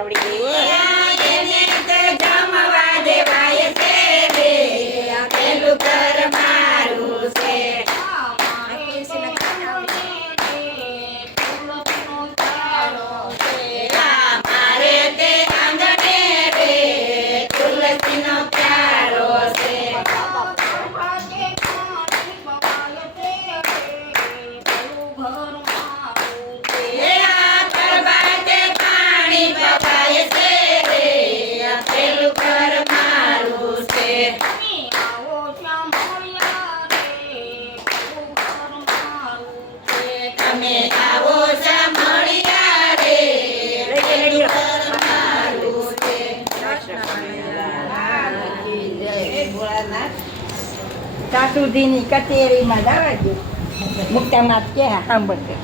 abrir. સાસુજીની કચેરીમાં જવા દો મુક્તામાં કે સાંભળશે